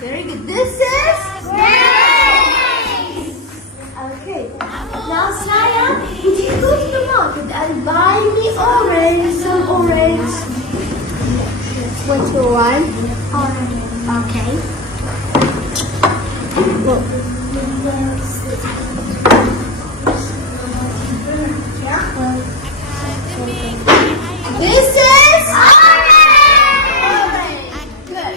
Very good. This is grapes. Okay. Now, Saya, would you go to the market and buy me some orange? What you want? Orange. Okay. Look. This is orange. Good.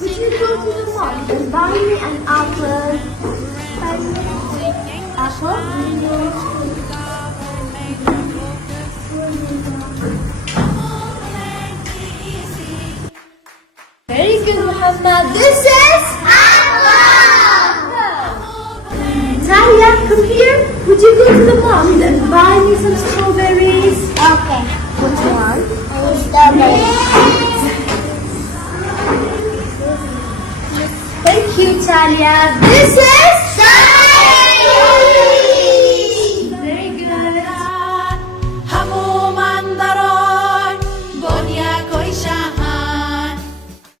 Would you go to the market and buy me an apple? Apple? Very good, Muhammad. This is apple. Talia, come here. Would you go to the market and buy me some strawberries? Okay. Which one? Strawberries. Thank you, Talia. This is